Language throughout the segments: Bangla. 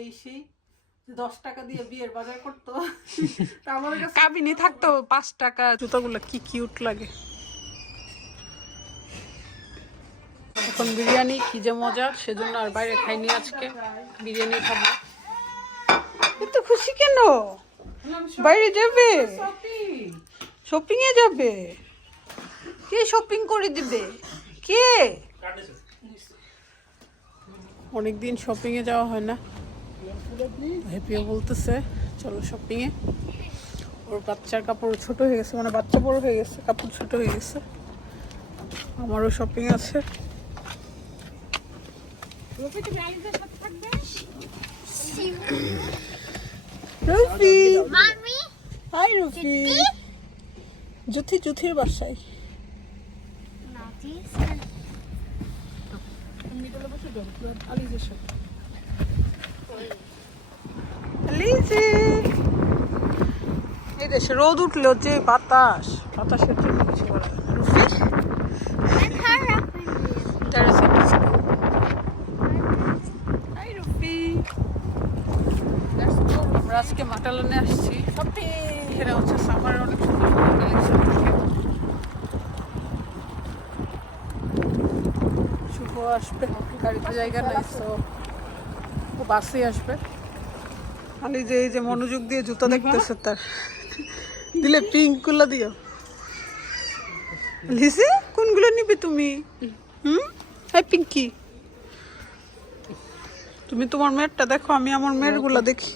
এই সেই দশ টাকা দিয়ে বিয়ের বাজার করতো। তা আমাদের কাছে কাবিনি থাকতো পাঁচ টাকা। জুতোগুলো কি কিউট লাগে। এখন বিরিয়ানি কি যে মজা সেজন্য আর বাইরে খাইনি আজকে। বিরিয়ানি খাব। এত খুশি কেন? বাইরে যাবে। শপিং এ যাবে। কে শপিং করে দিবে? কে? অনেকদিন শপিং এ যাওয়া হয় না। হ্যাপিও বলতেছে চলো শপিং এ। ওর বাচ্চার কাপড় ছোট হয়ে গেছে মানে বাচ্চা বড় হয়ে গেছে কাপড় ছোট হয়ে গেছে। আমারও শপিং আছে। রফি হাই রফি! জুথি জুথির বাসায়। Naughty's. লিজি এই দেশে রোদ উঠলেও যে বাতাস, বাতাসের জন্য কিছু. আমরা আজকে মাটালানে আসছি। এখানে হচ্ছে। সামারের অনেক সুন্দর আসবে। গাড়িতে জায়গা নাই তো ও বাসে আসবে। খালি যে এই যে মনোযোগ দিয়ে জুতো দেখতেছে তার। দিলে পিঙ্কগুলো দিও। লিসি, কোনগুলো নিবে তুমি? হুম? হ্যাঁ পিঙ্কি। তুমি তোমার মেয়েরটা দেখো, আমি আমার মেয়েরগুলা দেখি।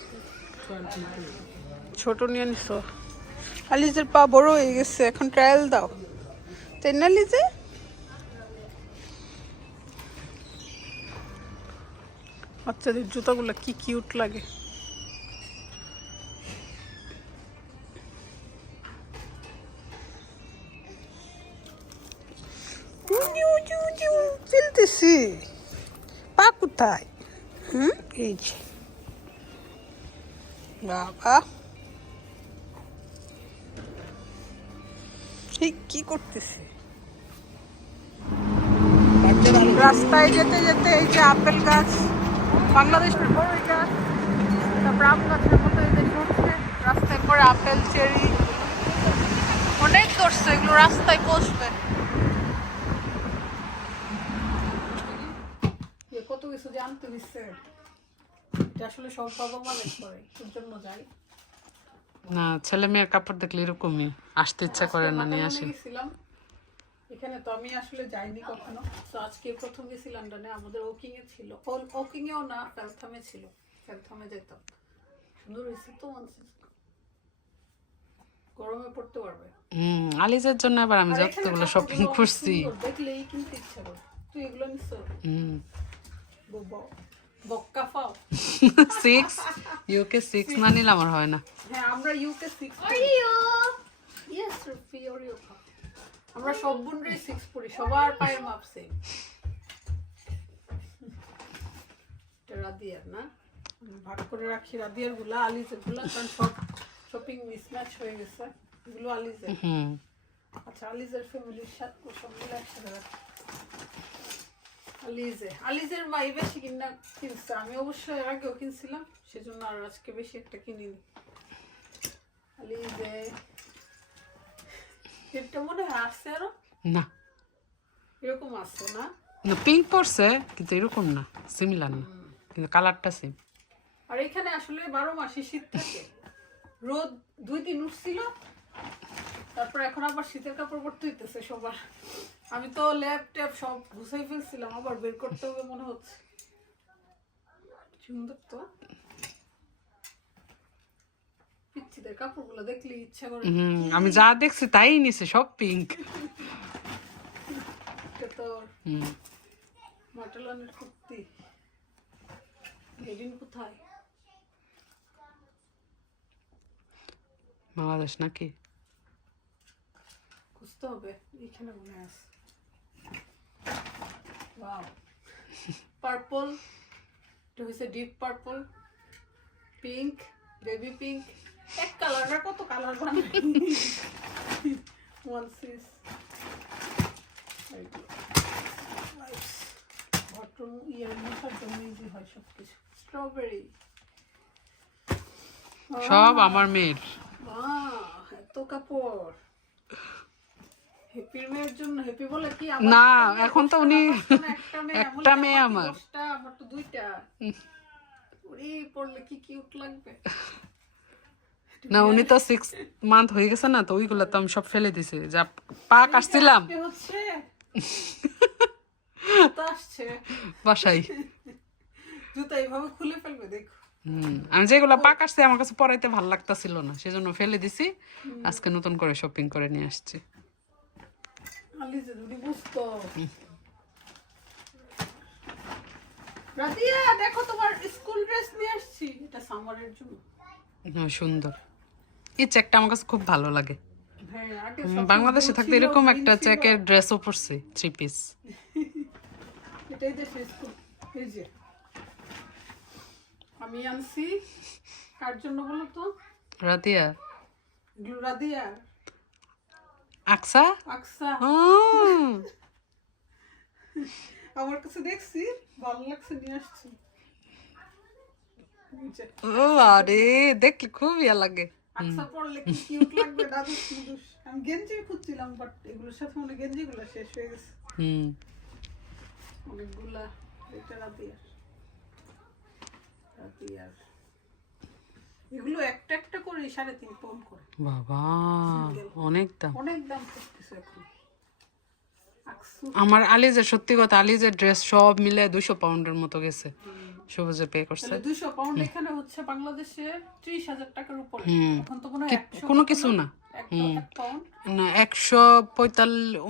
ছোট নিয়ে নিছো। আলিজের পা বড় হয়ে গেছে, এখন ট্রায়াল দাও। তাই না, লিজে? বাচ্চাদের জুতাগুলো কি কিউট লাগে। ফেলতেছি। পা কোথায়? হুম, এই যে। বাবা। এই কি করতেছে? রাস্তায় যেতে যেতে এই যে আপেল গাছ। এটা তারপর আম গাছের মতো ধরছে রাস্তায় পরে আপেল চেরি অনেক ধরছে এগুলো রাস্তায় বসবে। কত কিছু জানতে দিচ্ছে? এটা আসলে সব বাবা করে তোর জন্য যাই। না ছেলে মেয়ের কাপড় দেখলে এরকমই আসতে ইচ্ছা করে না নিয়ে আসে। এখানে তো আমি আসলে যাইনি কখনো। তো আজকে প্রথম গেছি লন্ডনে আমাদের ওকিং এ ছিল। ওকিং এও না ফেলথামে ছিল। ফেলথামে যেতাম। সুন্দর হয়েছে তো গরমে পড়তে পারবে। হুম আলিজের জন্য আবার আমি যতগুলো শপিং করছি। দেখলেই কিনতে ইচ্ছা করে। তুই এগুলো নিস? হুম। বক্কা ফাও সিক্স ইউকে সিক্স না নিলে আমার হয় না। হ্যাঁ আমরা UK six. Yes Rufi Oreo খাও আমরা সব বোনরাই সিক্স পড়ি সবার পায়ের মাপ সেম রাদিয়ার না? ভাগ করে রাখি রাদিয়ারগুলা আলিজেরগুলা কারণ সব শপিং মিসম্যাচ হয়ে গেছে। এগুলো আলিজের। হুম। আচ্ছা আলিজের ফ্যামিলির সাথে সব মিলে একসাথে রাখি। আলিজে আলিজের মাই বেশি কিনা কিনছে। আমি অবশ্য এর আগেও কিনছিলাম সেজন্য আর আজকে বেশি একটা কিনিনি আলিজে মনে হয় আসছে আরও? না। এরকম আসছে না? পিঙ্ক পড়ছে কিন্তু এরকম না সিমিলার না কিন্তু কালারটা সেম আর এখানে আসলে বারো মাসে শীত থাকে। রোদ দুই দিন উঠছিল তারপর এখন আবার শীতের কাপড় পরতে হইতেছে সবার। আমি তো ল্যাপ ট্যাপ সব গুছাই ফেলছিলাম আবার বের করতে হবে মনে হচ্ছে। সুন্দর তো। কাপড়গুলো দেখলে ইচ্ছা করে। হুম আমি যা দেখছি তাই নিছে সব পিঙ্ক তোর কুর্তি। এদিন কোথায়? বাংলাদেশ নাকি? খুঁজতে হবে এখানে মনে আছে। ওয়াও পার্পল এটা হচ্ছে deep purple pink baby pink এক কত কালার বানাই ওয়ান সিস ঘটন মশার জন্য ইজি হয় সব কিছু স্ট্রবেরি সব আমার মেয়ের। এত কাপড়। হ্যাপির মেয়ের জন্য হ্যাপি বলে কি? না, এখন তো উনি- না একটা মেয়ে, আমার। আমার তো দুইটা। ওরে পড়লে কি কিউট লাগবে? না উনি তো সিক্স মান্থ হয়ে গেছে না তো ওইগুলো তো আমি সব ফেলে দিছি। যা পা কাটছিলাম বাসায়। খুলে ফেলবে দেখো। আমি যেগুলো পা কাটছি আমার কাছে পরাইতে ভালো লাগতাছিল না সেজন্য ফেলে দিছি। আজকে নতুন করে শপিং করে নিয়ে আসছি। দেখো তোমার স্কুল ড্রেস নিয়ে আসছি। এটা সামারের জন্য। হ্যাঁ, সুন্দর। এই চেকটা আমার কাছে খুব ভালো লাগে। বাংলাদেশে থাকতে এরকম একটা চেকের ড্রেসও পরছি থ্রি পিস আমি আনছি। কার জন্য বলো তো? রাতিয়া গ্লুরা দিয়া আকসা? আকসা। হুম, আমার কাছে দেখছি ভালো লাগছে নিয়ে আসছি। ও আরে দেখলে খুব ইয়া লাগে। আকসা পরলে কি কিউট লাগবে? দাদুস মুদুস আমি গেঞ্জি খুঁজছিলাম বাট এগুলোর সাথে মনে শেষ হয়ে গেছে। হুম। অনেকগুলা এটা রাতিয়ার রাতিয়ার এগুলো একটা একটা করে সাড়ে তিন পাউন্ড করে। বাবা অনেক দাম। অনেক দাম করতেছে এখন। আমার আলিজের সত্যি কথা আলিজের ড্রেস সব মিলে দুইশো পাউন্ডের মতো গেছে। সবুজে পে করছে। তাহলে দুইশো পাউন্ড এখানে হচ্ছে বাংলাদেশে ত্রিশ হাজার টাকার উপরে। এখন তো মনে হয় কোনো কিছু না। না একশো পঁয়তাল্লিশ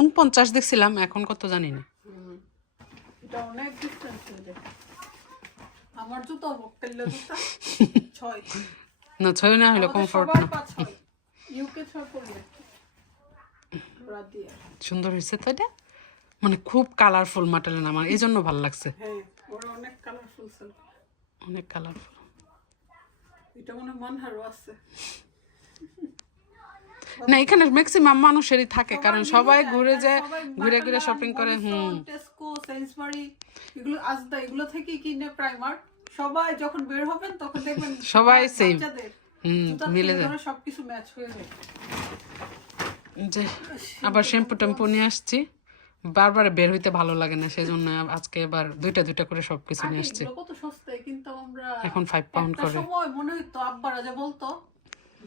উনপঞ্চাশ দেখছিলাম এখন কত জানি না। এটা অনেক ডিফারেন্স আমার জুতো বকটেল্লা জুতা। ছয়। না ছয় না হলে কমফোর্ট না। ইউকে ছয় পড়লে সুন্দর হয়েছে তো এটা? মানে খুব কালারফুল মাটালেন আমার এই জন্য ভালো লাগছে। হ্যাঁ। ওরা অনেক কালারফুল সেল অনেক কালারফুল এটা মনে মানহারও আছে। না এখানে ম্যাক্সিমাম মানুষেরই থাকে কারণ সবাই ঘুরে যায় ঘুরে ঘুরে শপিং করে হুম। টেস্কো সেন্সবারি এগুলো আজদা এগুলো থেকে কিনে সবাই যখন বের হবেন তখন দেখবেন সবাই হুম মিলে যায়। সবকিছু ম্যাচ হয়ে যায়। আবার শ্যাম্পু ট্যাম্পু নিয়ে আসছি। বারবার বের হইতে ভালো লাগে না সেই জন্য আজকে এবার দুইটা দুইটা করে সবকিছু নিয়ে আসছি। কত সস্তায় কিন্তু আমরা এখন ফাইভ পাউন্ড করে। সময় মনে হইতো আব্বারা যে বলতো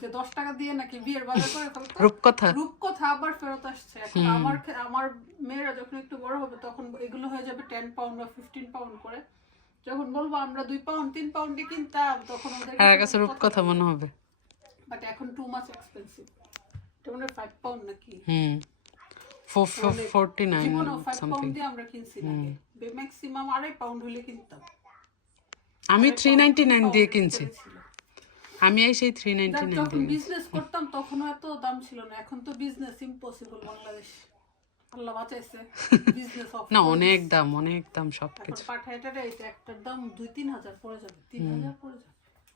যে দশ টাকা দিয়ে নাকি বিয়ের বাজার করে ফেলতো রূপকথা? রূপকথা আবার ফেরত আসছে। এখন আমার আমার মেয়েরা যখন একটু বড় হবে তখন এগুলো হয়ে যাবে টেন পাউন্ড বা ফিফটিন পাউন্ড করে। যখন বলব আমরা দুই পাউন্ড তিন পাউন্ডে কিনতাম তখন ওদের আর কাছে রূপকথা মনে হবে। বাট এখন টু মাচ এক্সপেন্সিভ এটা মনে হয় ফাইভ পাউন্ড নাকি? হুম। ফোরটি নাইন জীবনেও ফাইভ সামথিং আমরা কিনছি না ম্যাক্সিমাম আড়াই পাউন্ড হলে কিনতাম। আমি থ্রি নাইনটি নাইন দিয়ে কিনছি। আমি এই সেই থ্রি নাইনটি যাক, নাইন যখন বিজনেস করতাম তখনও এত দাম ছিল না। এখন তো বিজনেস ইম্পসিবল বাংলাদেশ। আল্লাহ বাঁচাইছে। বিজনেস অফ না অনেক দাম অনেক দাম সবকিছু পাঠাইটারে এটা একটার দাম দুই তিন হাজার পড়ে যাবে তিন হাজার পড়ে যাবে।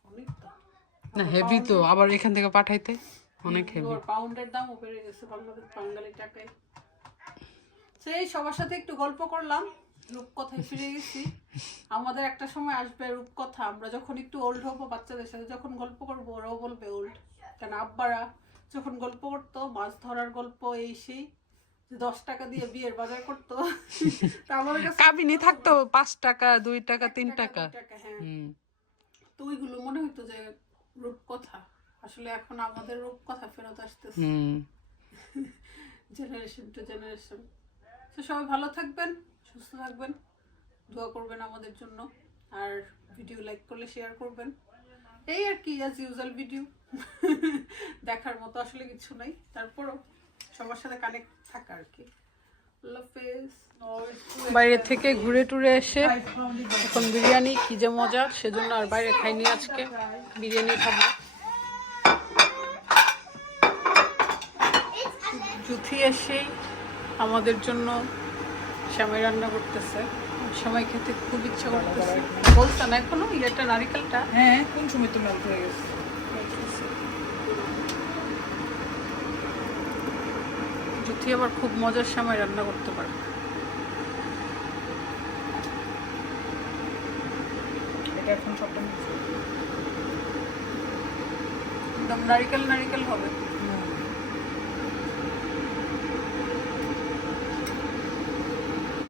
অনেক দাম। না হেভি তো। আবার এখান থেকে পাঠাইতে? অনেক হেভি পাউন্ডের দাম বেড়ে গেছে বাংলাদেশ বাঙালি টাকায়। সেই সবার সাথে একটু গল্প করলাম। রূপকথায় ফিরে গেছি। আমাদের একটা সময় আসবে রূপকথা। আমরা যখন একটু ওল্ড হব বাচ্চাদের সাথে যখন গল্প করব ওরাও বলবে ওল্ড কেন আব্বারা যখন গল্প করতো মাছ ধরার গল্প এই সেই দশ টাকা দিয়ে বিয়ের বাজার করতো। আমাদের কাছে কাবিনি থাকতো পাঁচ টাকা দুই টাকা তিন টাকা। হ্যাঁ। তো ওইগুলো মনে হইতো যে রূপকথা। আসলে এখন আমাদের রূপকথা ফেরত আসতেছে। জেনারেশন টু জেনারেশন তো সবাই ভালো থাকবেন সুস্থ থাকবেন দোয়া করবেন আমাদের জন্য আর ভিডিও লাইক করলে শেয়ার করবেন। এই আর কি অ্যাজ ইউজুয়াল ভিডিও দেখার মতো আসলে কিছু নাই তারপরও সবার সাথে কানেক্ট থাকা আর কি। বাইরে থেকে ঘুরে টুরে এসে এখন বিরিয়ানি কি যে মজা সেজন্য আর বাইরে খাইনি আজকে। বিরিয়ানি খাব। জুথি এসেই আমাদের জন্য শ্যামাই রান্না করতেছে। সময় খেতে খুব ইচ্ছা করতেছে। বলছে না এখনও ইয়েটা নারিকেলটা। হ্যাঁ কোন সময় তো মেল্ট হয়ে গেছে। জুথি আবার খুব মজার সময় রান্না করতে পারে। এটা এখন সবটা মিক্স একদম নারিকেল নারিকেল হবে।